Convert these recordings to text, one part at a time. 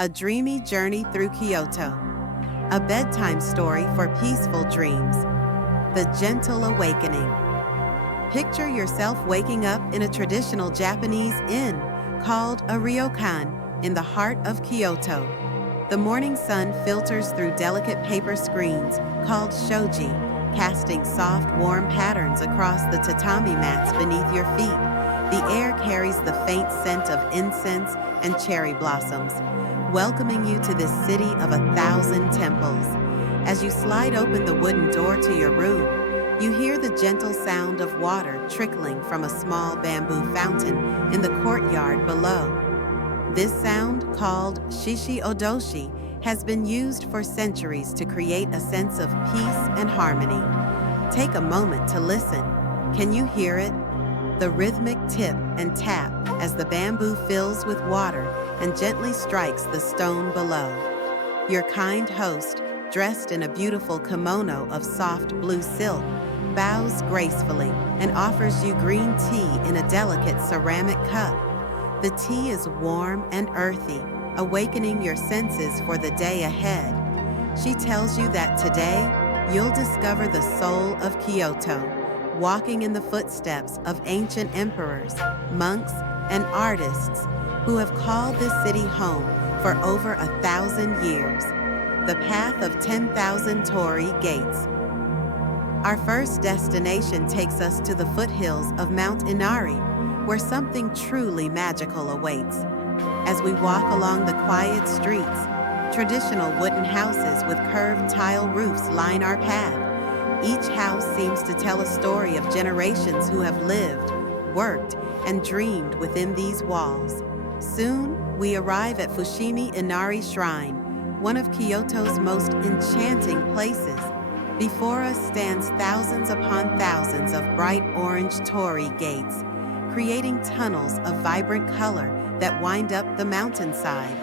A dreamy journey through Kyoto. A bedtime story for peaceful dreams. The gentle awakening. Picture yourself waking up in a traditional Japanese inn called a ryokan in the heart of Kyoto. The morning sun filters through delicate paper screens called shoji, casting soft, warm patterns across the tatami mats beneath your feet. The air carries the faint scent of incense and cherry blossoms, welcoming you to this city of 1,000 temples. As you slide open the wooden door to your room, you hear the gentle sound of water trickling from a small bamboo fountain in the courtyard below. This sound, called shishi odoshi, has been used for centuries to create a sense of peace and harmony. Take a moment to listen. Can you hear it? The rhythmic tip and tap as the bamboo fills with water and gently strikes the stone below. Your kind host, dressed in a beautiful kimono of soft blue silk, bows gracefully and offers you green tea in a delicate ceramic cup. The tea is warm and earthy, awakening your senses for the day ahead. She tells you that today, you'll discover the soul of Kyoto, walking in the footsteps of ancient emperors, monks, and artists who have called this city home for over 1,000 years. The path of 10,000 torii gates. Our first destination takes us to the foothills of Mount Inari, where something truly magical awaits. As we walk along the quiet streets, traditional wooden houses with curved tile roofs line our path. Each house seems to tell a story of generations who have lived, worked, and dreamed within these walls. Soon, we arrive at Fushimi Inari Shrine, one of Kyoto's most enchanting places. Before us stands thousands upon thousands of bright orange torii gates, creating tunnels of vibrant color that wind up the mountainside.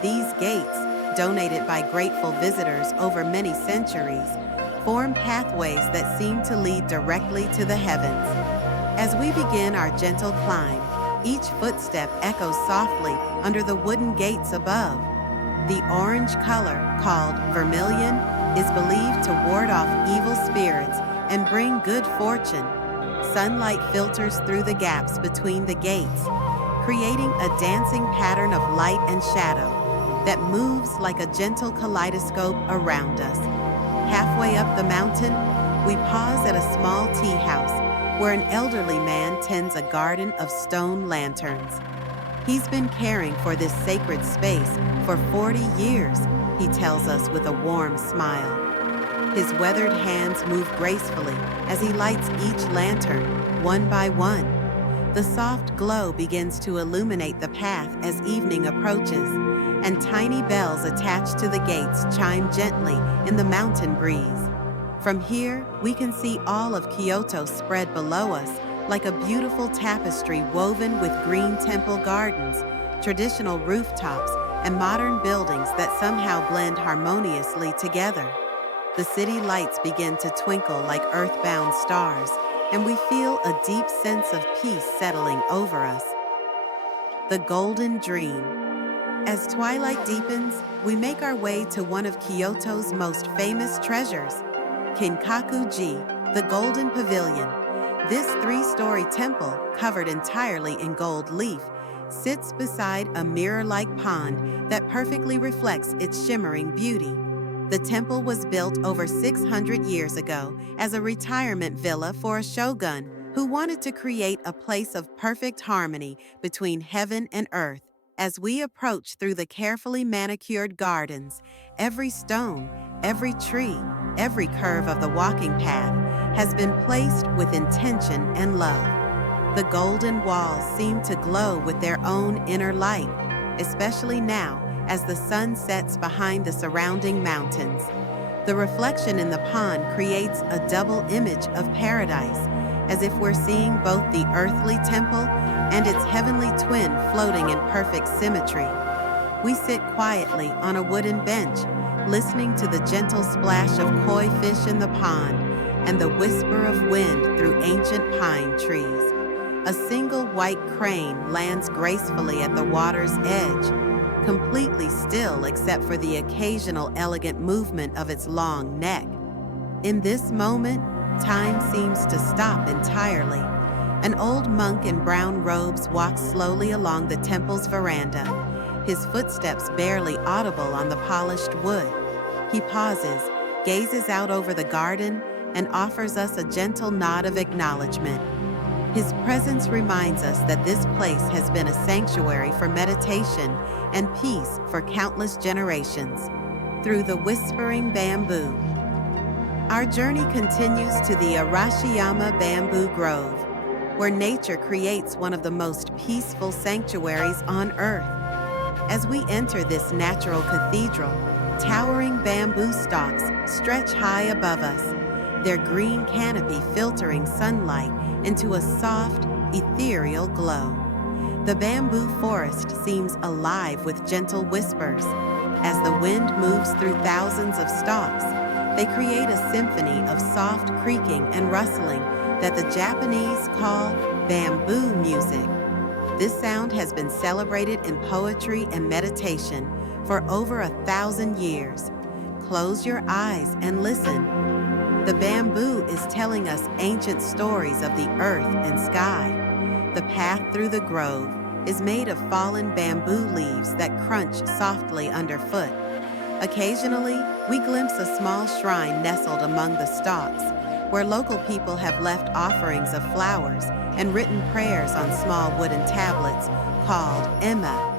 These gates, donated by grateful visitors over many centuries, form pathways that seem to lead directly to the heavens. As we begin our gentle climb, each footstep echoes softly under the wooden gates above. The orange color, called vermilion, is believed to ward off evil spirits and bring good fortune. Sunlight filters through the gaps between the gates, creating a dancing pattern of light and shadow that moves like a gentle kaleidoscope around us. Halfway up the mountain, we pause at a small tea house where an elderly man tends a garden of stone lanterns. He's been caring for this sacred space for 40 years, he tells us with a warm smile. His weathered hands move gracefully as he lights each lantern, one by one. The soft glow begins to illuminate the path as evening approaches, and tiny bells attached to the gates chime gently in the mountain breeze. From here, we can see all of Kyoto spread below us like a beautiful tapestry woven with green temple gardens, traditional rooftops, and modern buildings that somehow blend harmoniously together. The city lights begin to twinkle like earthbound stars, and we feel a deep sense of peace settling over us. The Golden Dream. As twilight deepens, we make our way to one of Kyoto's most famous treasures, Kinkaku-ji, the Golden Pavilion. This 3-story temple, covered entirely in gold leaf, sits beside a mirror-like pond that perfectly reflects its shimmering beauty. The temple was built over 600 years ago as a retirement villa for a shogun who wanted to create a place of perfect harmony between heaven and earth. As we approach through the carefully manicured gardens, every stone, every tree, every curve of the walking path has been placed with intention and love. The golden walls seem to glow with their own inner light, especially now as the sun sets behind the surrounding mountains. The reflection in the pond creates a double image of paradise, as if we're seeing both the earthly temple and its heavenly twin floating in perfect symmetry. We sit quietly on a wooden bench, listening to the gentle splash of koi fish in the pond and the whisper of wind through ancient pine trees. A single white crane lands gracefully at the water's edge, completely still except for the occasional elegant movement of its long neck. In this moment, time seems to stop entirely. An old monk in brown robes walks slowly along the temple's veranda, his footsteps barely audible on the polished wood. He pauses, gazes out over the garden, and offers us a gentle nod of acknowledgement. His presence reminds us that this place has been a sanctuary for meditation and peace for countless generations. Through the whispering bamboo. Our journey continues to the Arashiyama Bamboo Grove, where nature creates one of the most peaceful sanctuaries on earth. As we enter this natural cathedral, towering bamboo stalks stretch high above us, their green canopy filtering sunlight into a soft, ethereal glow. The bamboo forest seems alive with gentle whispers. As the wind moves through thousands of stalks, they create a symphony of soft creaking and rustling that the Japanese call bamboo music. This sound has been celebrated in poetry and meditation for over 1,000 years. Close your eyes and listen. The bamboo is telling us ancient stories of the earth and sky. The path through the grove is made of fallen bamboo leaves that crunch softly underfoot. Occasionally, we glimpse a small shrine nestled among the stalks, where local people have left offerings of flowers and written prayers on small wooden tablets called emma.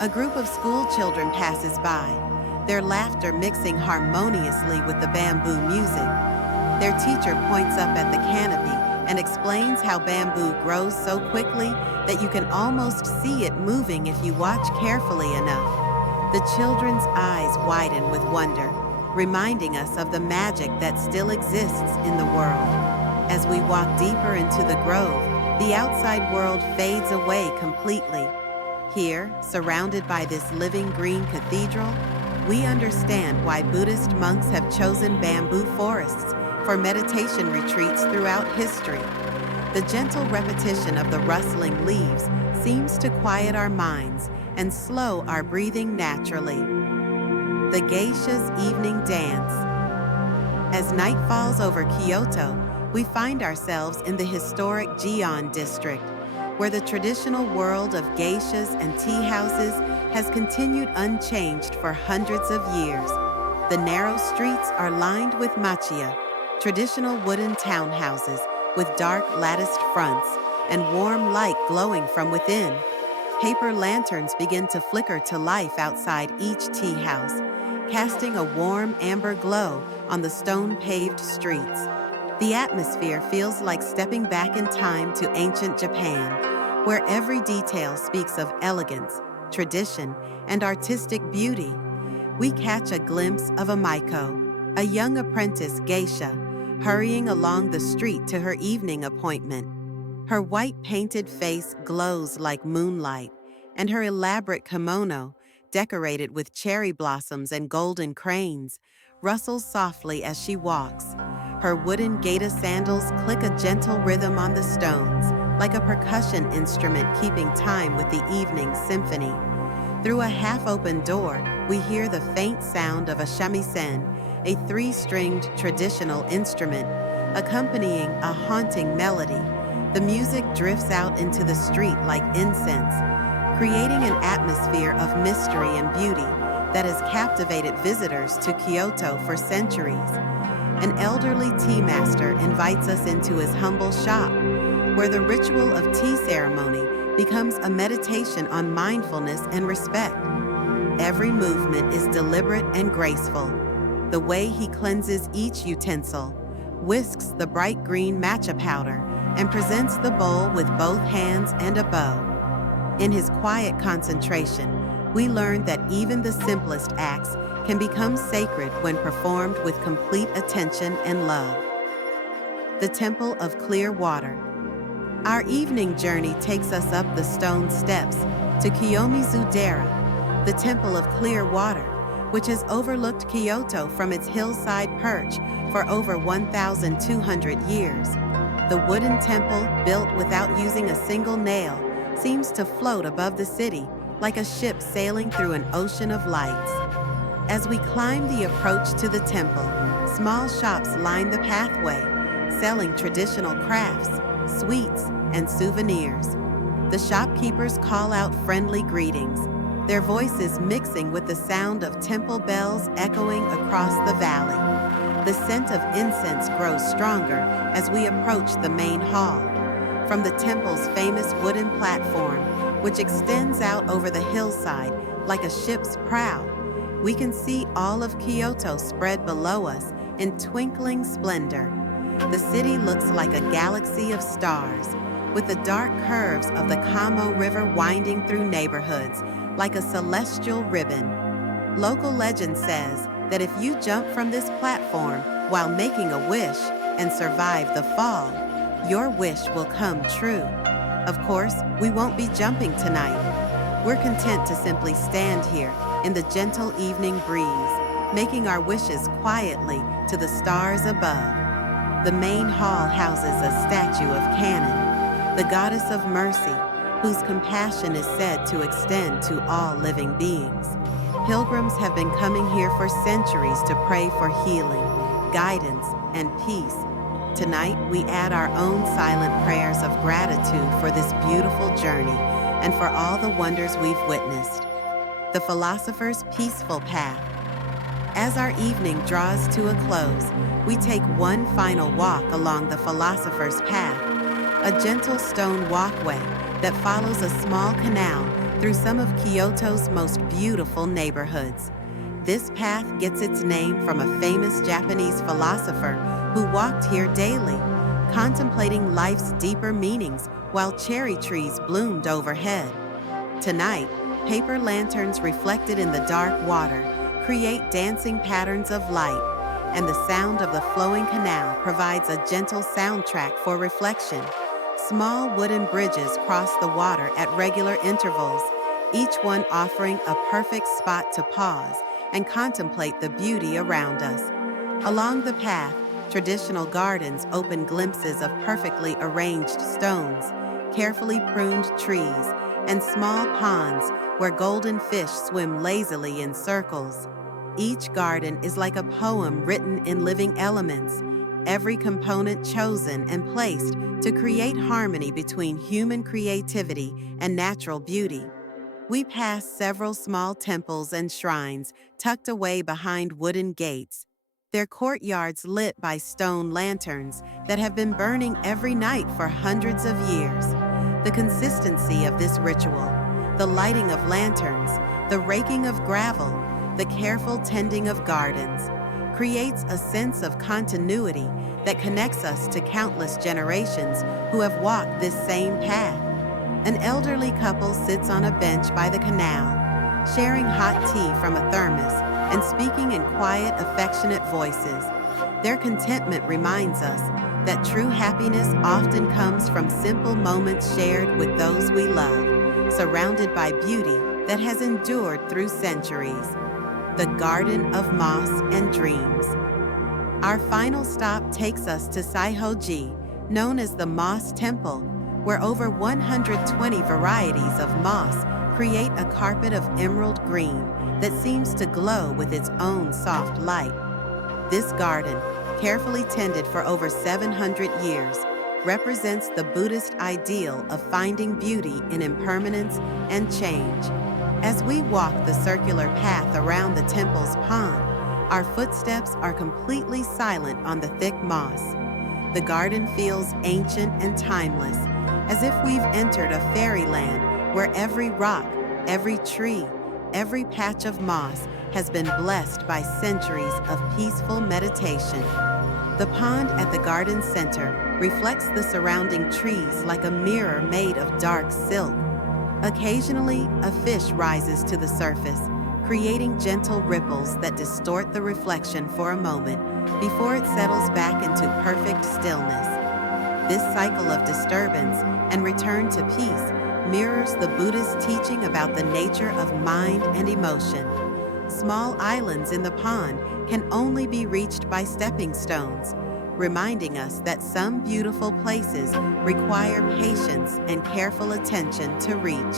A group of school children passes by, their laughter mixing harmoniously with the bamboo music. Their teacher points up at the canopy and explains how bamboo grows so quickly that you can almost see it moving if you watch carefully enough. The children's eyes widen with wonder, reminding us of the magic that still exists in the world. As we walk deeper into the grove, the outside world fades away completely. Here, surrounded by this living green cathedral, we understand why Buddhist monks have chosen bamboo forests for meditation retreats throughout history. The gentle repetition of the rustling leaves seems to quiet our minds and slow our breathing naturally. The geishas' evening dance. As night falls over Kyoto, we find ourselves in the historic Gion District, where the traditional world of geishas and tea houses has continued unchanged for hundreds of years. The narrow streets are lined with machiya, traditional wooden townhouses with dark latticed fronts and warm light glowing from within. Paper lanterns begin to flicker to life outside each tea house, casting a warm amber glow on the stone-paved streets. The atmosphere feels like stepping back in time to ancient Japan, where every detail speaks of elegance, tradition, and artistic beauty. We catch a glimpse of a Maiko, a young apprentice geisha, hurrying along the street to her evening appointment. Her white painted face glows like moonlight, and her elaborate kimono, decorated with cherry blossoms and golden cranes, rustles softly as she walks. Her wooden gaita sandals click a gentle rhythm on the stones, like a percussion instrument keeping time with the evening symphony. Through a half-open door, we hear the faint sound of a shamisen, a three-stringed traditional instrument, accompanying a haunting melody. The music drifts out into the street like incense, creating an atmosphere of mystery and beauty that has captivated visitors to Kyoto for centuries. An elderly tea master invites us into his humble shop, where the ritual of tea ceremony becomes a meditation on mindfulness and respect. Every movement is deliberate and graceful. The way he cleanses each utensil, whisks the bright green matcha powder, and presents the bowl with both hands and a bow. In his quiet concentration, we learn that even the simplest acts can become sacred when performed with complete attention and love. The Temple of Clear Water. Our evening journey takes us up the stone steps to Kiyomizu Temple, the Temple of Clear Water, which has overlooked Kyoto from its hillside perch for over 1,200 years. The wooden temple, built without using a single nail, seems to float above the city, like a ship sailing through an ocean of lights. As we climb the approach to the temple, small shops line the pathway, selling traditional crafts, sweets, and souvenirs. The shopkeepers call out friendly greetings, their voices mixing with the sound of temple bells echoing across the valley. The scent of incense grows stronger as we approach the main hall. From the temple's famous wooden platform, which extends out over the hillside like a ship's prow, we can see all of Kyoto spread below us in twinkling splendor. The city looks like a galaxy of stars, with the dark curves of the Kamo River winding through neighborhoods like a celestial ribbon. Local legend says that if you jump from this platform while making a wish and survive the fall, your wish will come true. Of course, we won't be jumping tonight. We're content to simply stand here in the gentle evening breeze, making our wishes quietly to the stars above. The main hall houses a statue of Kannon, the goddess of mercy, whose compassion is said to extend to all living beings. Pilgrims have been coming here for centuries to pray for healing, guidance, and peace. Tonight, we add our own silent prayers of gratitude for this beautiful journey and for all the wonders we've witnessed. The Philosopher's Peaceful Path. As our evening draws to a close, we take one final walk along the Philosopher's Path, a gentle stone walkway that follows a small canal through some of Kyoto's most beautiful neighborhoods. This path gets its name from a famous Japanese philosopher who walked here daily, contemplating life's deeper meanings while cherry trees bloomed overhead. Tonight, paper lanterns reflected in the dark water create dancing patterns of light, and the sound of the flowing canal provides a gentle soundtrack for reflection. Small wooden bridges cross the water at regular intervals, each one offering a perfect spot to pause and contemplate the beauty around us. Along the path, traditional gardens open glimpses of perfectly arranged stones, carefully pruned trees, and small ponds where golden fish swim lazily in circles. Each garden is like a poem written in living elements, every component chosen and placed to create harmony between human creativity and natural beauty. We pass several small temples and shrines tucked away behind wooden gates, their courtyards lit by stone lanterns that have been burning every night for hundreds of years. The consistency of this ritual, the lighting of lanterns, the raking of gravel, the careful tending of gardens, creates a sense of continuity that connects us to countless generations who have walked this same path. An elderly couple sits on a bench by the canal, sharing hot tea from a thermos and speaking in quiet, affectionate voices. Their contentment reminds us that true happiness often comes from simple moments shared with those we love, surrounded by beauty that has endured through centuries. The Garden of Moss and Dreams. Our final stop takes us to Saihō-ji, known as the Moss Temple, where over 120 varieties of moss create a carpet of emerald green that seems to glow with its own soft light. This garden, carefully tended for over 700 years, represents the Buddhist ideal of finding beauty in impermanence and change. As we walk the circular path around the temple's pond, our footsteps are completely silent on the thick moss. The garden feels ancient and timeless, as if we've entered a fairyland where every rock, every tree, every patch of moss has been blessed by centuries of peaceful meditation. The pond at the garden center reflects the surrounding trees like a mirror made of dark silk. Occasionally, a fish rises to the surface, creating gentle ripples that distort the reflection for a moment before it settles back into perfect stillness. This cycle of disturbance and return to peace mirrors the Buddhist teaching about the nature of mind and emotion. Small islands in the pond can only be reached by stepping stones, reminding us that some beautiful places require patience and careful attention to reach.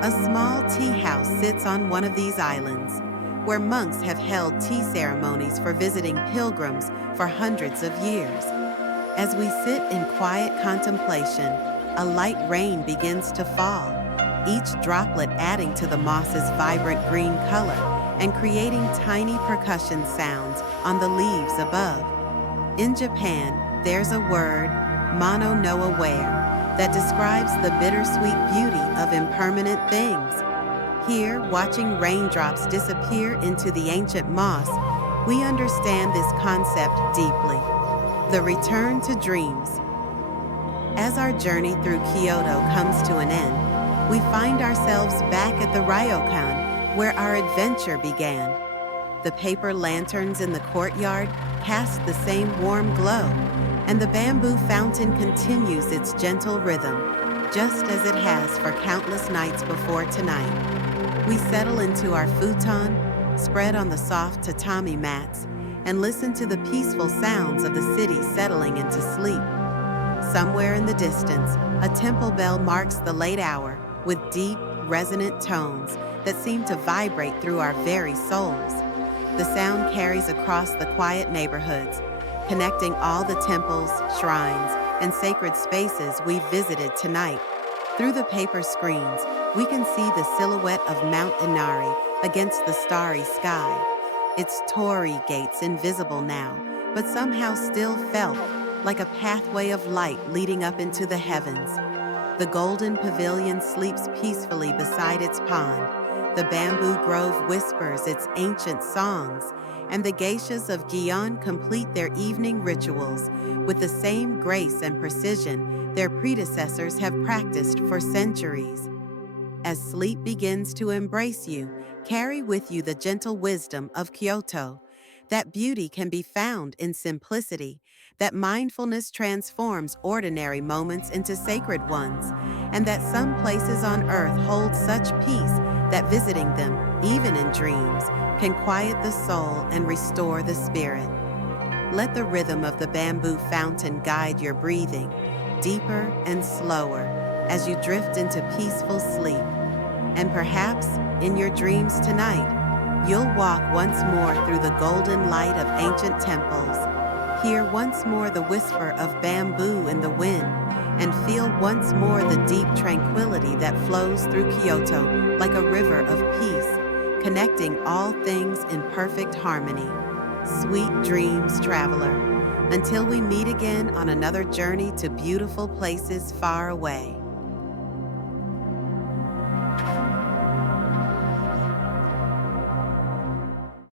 A small tea house sits on one of these islands, where monks have held tea ceremonies for visiting pilgrims for hundreds of years. As we sit in quiet contemplation, a light rain begins to fall, each droplet adding to the moss's vibrant green color and creating tiny percussion sounds on the leaves above. In Japan, there's a word, mono no aware, that describes the bittersweet beauty of impermanent things. Here, watching raindrops disappear into the ancient moss, we understand this concept deeply. The return to dreams. As our journey through Kyoto comes to an end, we find ourselves back at the ryokan, where our adventure began. The paper lanterns in the courtyard cast the same warm glow, and the bamboo fountain continues its gentle rhythm, just as it has for countless nights before tonight. We settle into our futon, spread on the soft tatami mats, and listen to the peaceful sounds of the city settling into sleep. Somewhere in the distance, a temple bell marks the late hour with deep, resonant tones that seem to vibrate through our very souls. The sound carries across the quiet neighborhoods, connecting all the temples, shrines, and sacred spaces we've visited tonight. Through the paper screens, we can see the silhouette of Mount Inari against the starry sky, its torii gates invisible now, but somehow still felt like a pathway of light leading up into the heavens. The Golden Pavilion sleeps peacefully beside its pond. The bamboo grove whispers its ancient songs, and the geishas of Gion complete their evening rituals with the same grace and precision their predecessors have practiced for centuries. As sleep begins to embrace you, carry with you the gentle wisdom of Kyoto, that beauty can be found in simplicity, that mindfulness transforms ordinary moments into sacred ones, and that some places on earth hold such peace that visiting them, even in dreams, can quiet the soul and restore the spirit. Let the rhythm of the bamboo fountain guide your breathing, deeper and slower, as you drift into peaceful sleep. And perhaps, in your dreams tonight, you'll walk once more through the golden light of ancient temples, hear once more the whisper of bamboo in the wind, and feel once more the deep tranquility that flows through Kyoto like a river of peace, connecting all things in perfect harmony. Sweet dreams, traveler, until we meet again on another journey to beautiful places far away.